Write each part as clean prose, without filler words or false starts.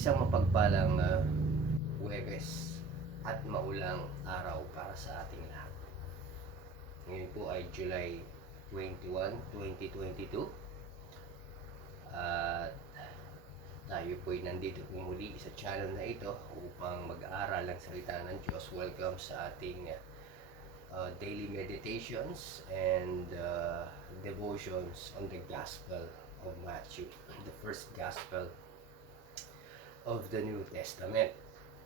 Isang mapagpalang Huwebes at maulang araw para sa ating lahat. Ngayon po ay July 21, 2022 at tayo po ay nandito po muli sa channel na ito upang mag-aaral ng salita ng Diyos. Welcome sa ating daily meditations and devotions on the Gospel of Matthew, the first Gospel of the New Testament.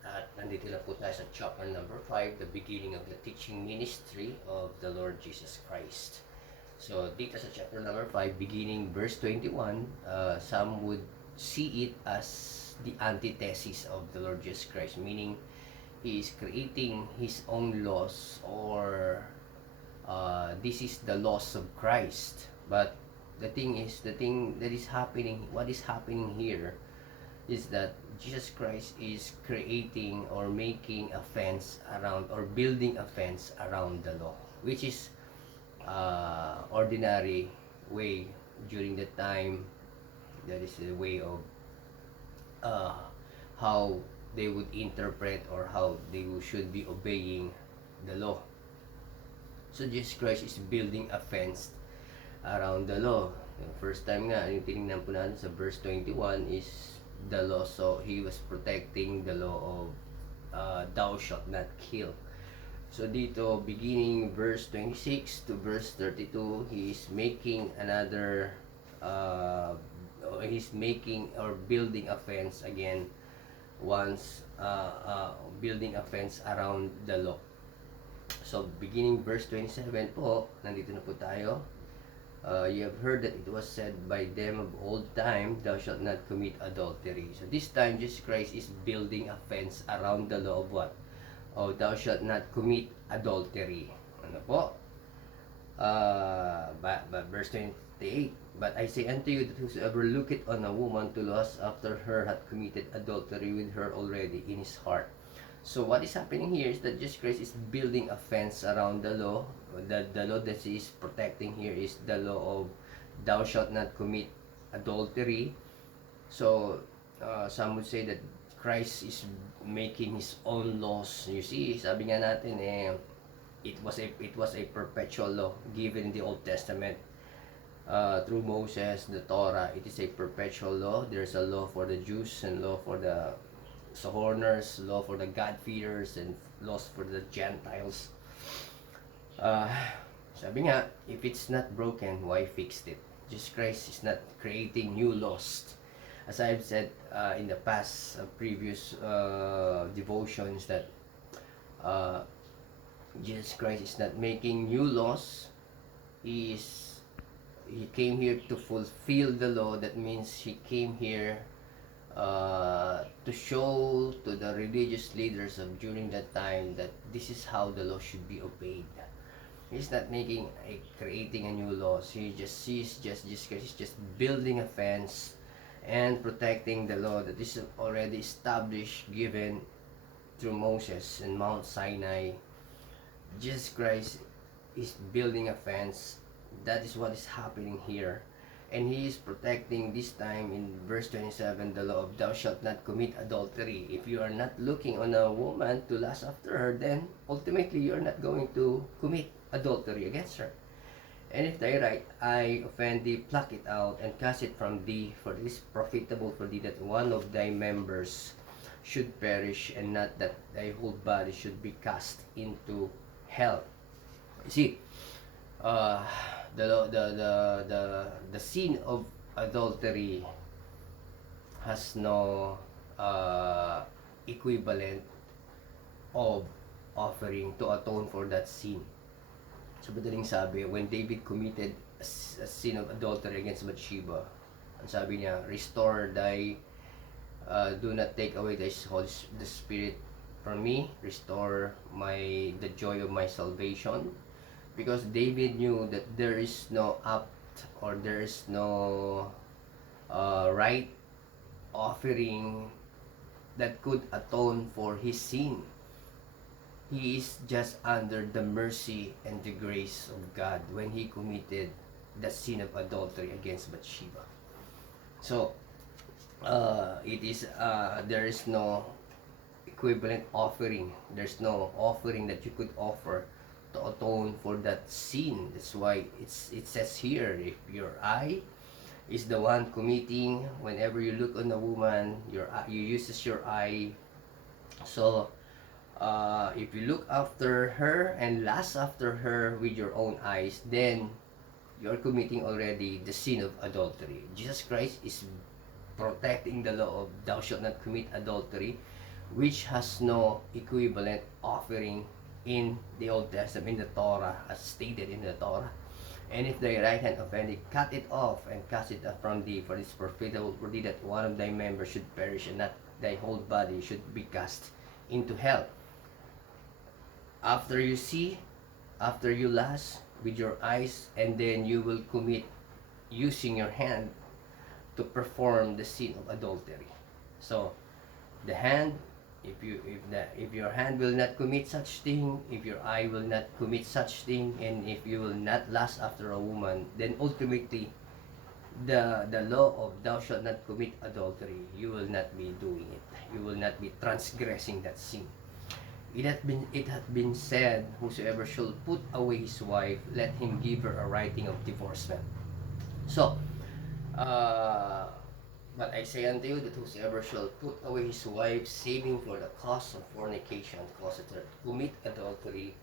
At nandito na po tayo sa chapter number 5, the beginning of the teaching ministry of the Lord Jesus Christ. So, dito sa chapter number 5, beginning verse 21, some would see it as the antithesis of the Lord Jesus Christ, meaning He is creating His own laws, or this is the laws of Christ. But the thing that is happening, what is happening here is that Jesus Christ is creating or making a fence around, or building a fence around the law, which is ordinary way during the time. That is the way of how they would interpret or how they should be obeying the law. So Jesus Christ is building a fence around the law. The first time nga, yung tinignan po natin sa verse 21 is the law. So he was protecting the law of thou shalt not kill. So dito, beginning verse 26 to verse 32, he is making another he's making or building a fence again, once building a fence around the law. So beginning verse 27 po, nandito na po tayo. You have heard that it was said by them of old time, thou shalt not commit adultery. So this time, Jesus Christ is building a fence around the law of what? Oh, thou shalt not commit adultery. Ano po? Verse 28, but I say unto you that whosoever looketh on a woman to lust after her hath committed adultery with her already in his heart. So what is happening here is that Jesus Christ is building a fence around the law. The law that he is protecting here is the law of thou shalt not commit adultery. So some would say that Christ is making his own laws. You see, sabi nga natin it was a perpetual law given in the Old Testament through Moses, the Torah. It is a perpetual law. There's a law for the Jews and law for the sojourners, law for the God-fearers, and laws for the Gentiles. Sabi nga, if it's not broken, why fix it? Jesus Christ is not creating new laws. As I've said in the past previous devotions, that Jesus Christ is not making new laws. He came here to fulfill the law. That means he came here to show to the religious leaders of during that time that this is how the law should be obeyed. He's not creating a new law. Jesus Christ is just building a fence and protecting the law that is already established, given through Moses and Mount Sinai. Jesus Christ is building a fence. That is what is happening here. And he is protecting this time in verse 27, the law of thou shalt not commit adultery. If you are not looking on a woman to lust after her, then ultimately you are not going to commit adultery against her. And if thy right eye offend thee, pluck it out and cast it from thee, for it is profitable for thee that one of thy members should perish, and not that thy whole body should be cast into hell. You see, the sin of adultery has no equivalent of offering to atone for that sin. So madaling sabi, when David committed a sin of adultery against Bathsheba, ang sabi niya, restore thy do not take away the Spirit from me, restore the joy of my salvation. Because David knew that there is no apt, or there is no right offering that could atone for his sin. He is just under the mercy and the grace of God when he committed the sin of adultery against Bathsheba. So, it is there is no equivalent offering. There's no offering that you could offer to atone for that sin. That's why it says here, if your eye is the one committing, whenever you look on a woman, you uses your eye. So if you look after her and lust after her with your own eyes, then you're committing already the sin of adultery. Jesus Christ is protecting the law of thou shalt not commit adultery, which has no equivalent offering in the Old Testament, in the Torah, as stated in the Torah. And if thy right hand offend thee, cut it off and cast it up from thee, for it is profitable for thee that one of thy members should perish, and not thy whole body should be cast into hell. After you see, after you lust with your eyes, and then you will commit using your hand to perform the sin of adultery. So the hand, if your hand will not commit such thing, if your eye will not commit such thing, and if you will not lust after a woman, then ultimately the law of thou shalt not commit adultery, you will not be doing it. You will not be transgressing that sin. It hath been said, whosoever shall put away his wife, let him give her a writing of divorcement. So uh, but I say unto you that whosoever shall put away his wife, saving for the cause of fornication, causeth her to commit adultery,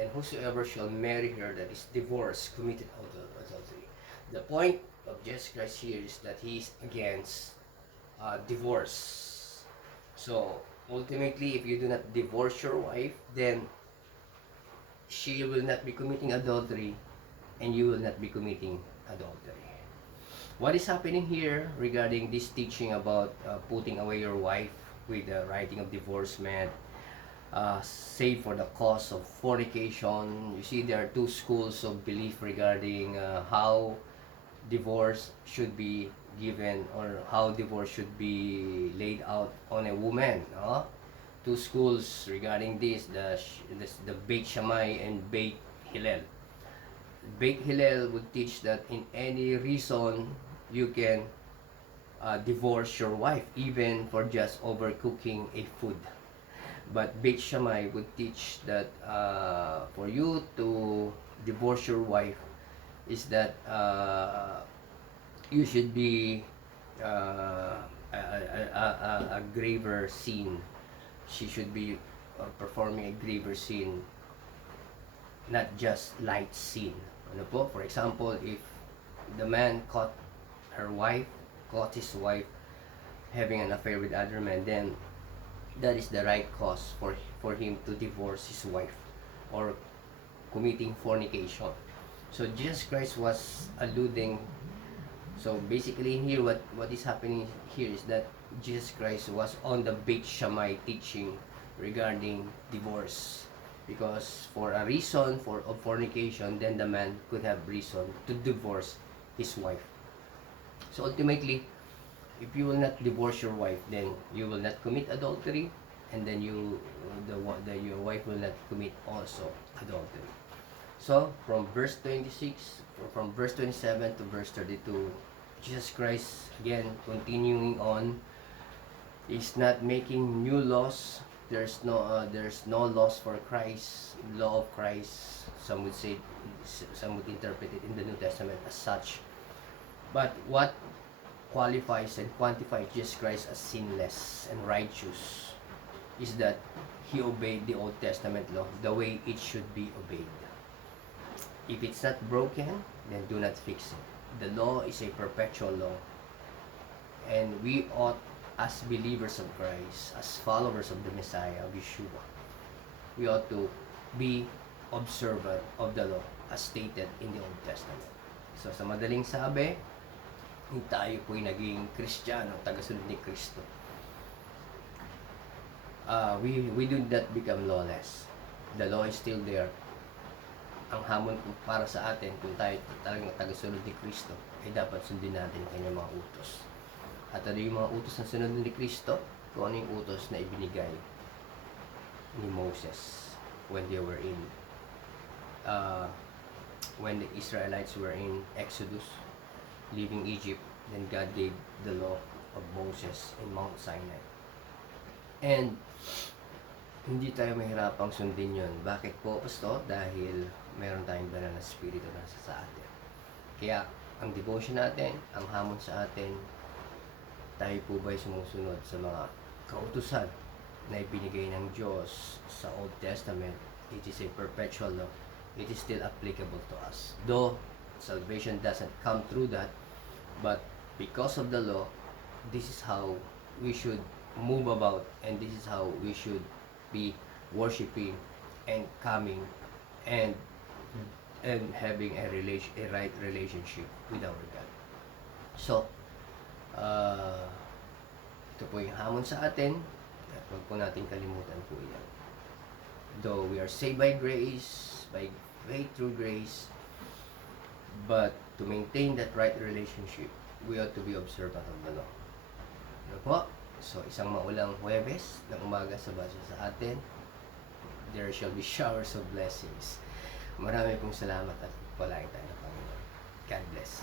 and whosoever shall marry her that is divorced, committed adultery. The point of Jesus Christ here is that he is against divorce. So ultimately, if you do not divorce your wife, then she will not be committing adultery, and you will not be committing adultery. What is happening here regarding this teaching about putting away your wife with the writing of divorcement, save for the cause of fornication? You see, there are two schools of belief regarding how divorce should be given, or how divorce should be laid out on a woman. No? Two schools regarding this, the Beit Shammai and Beit Hillel. Beit Hillel would teach that in any reason you can divorce your wife, even for just overcooking a food. But Beit Shammai would teach that for you to divorce your wife is that you should be a graver sin. She should be performing a graver sin, not just light sin. Ano po? For example, if the man caught his wife having an affair with other men, then that is the right cause for him to divorce his wife, or committing fornication. So Jesus Christ was alluding. So basically here, what is happening here is that Jesus Christ was on the Beit Shammai teaching regarding divorce. Because for a reason of fornication, then the man could have reason to divorce his wife. So ultimately, if you will not divorce your wife, then you will not commit adultery, and then your wife will not commit also adultery. So from verse 26, from verse 27 to verse 32, Jesus Christ again continuing on, is not making new laws. There's no laws for Christ, law of Christ. Some would interpret it in the New Testament as such. But what qualifies and quantifies Jesus Christ as sinless and righteous is that he obeyed the Old Testament law the way it should be obeyed. If it's not broken, then do not fix it. The law is a perpetual law, and we ought, as believers of Christ, as followers of the Messiah, of Yeshua, we ought to be observant of the law as stated in the Old Testament. So sa madaling sabi, kung tayo po'y naging Kristiyano, tagasunod ni Kristo, we do not become lawless. The law is still there. Ang hamon para sa atin, kung tayo talagang tagasunod ni Kristo, ay dapat sundin natin ang kanyang mga utos. At ano yung mga utos na sunod ni Kristo? Kung ano yung utos na ibinigay ni Moses when they were in when the Israelites were in Exodus, leaving Egypt. Then God gave the law of Moses in Mount Sinai. And hindi tayo mahirapang sundin yun. Bakit po, Pastor? Dahil meron tayong banal na spirito nasa sa atin. Kaya, ang devotion natin, ang hamon sa atin, tayo po ba'y sumusunod sa mga kautusan na ibinigay ng Diyos sa Old Testament? It is a perpetual law. It is still applicable to us. Though, salvation doesn't come through that, but because of the law, this is how we should move about, and this is how we should be worshiping and coming and having a right relationship with our God. So, ito po yung hamon sa atin, at huwag po natin kalimutan po yan. Though we are saved by grace, by faith through grace, but to maintain that right relationship, we ought to be observant of the law. Ano po? So, isang maulang Huwebes ng umaga sa basa sa atin. There shall be showers of blessings. Marami pong salamat at palain tayo ng Panginoon. God bless.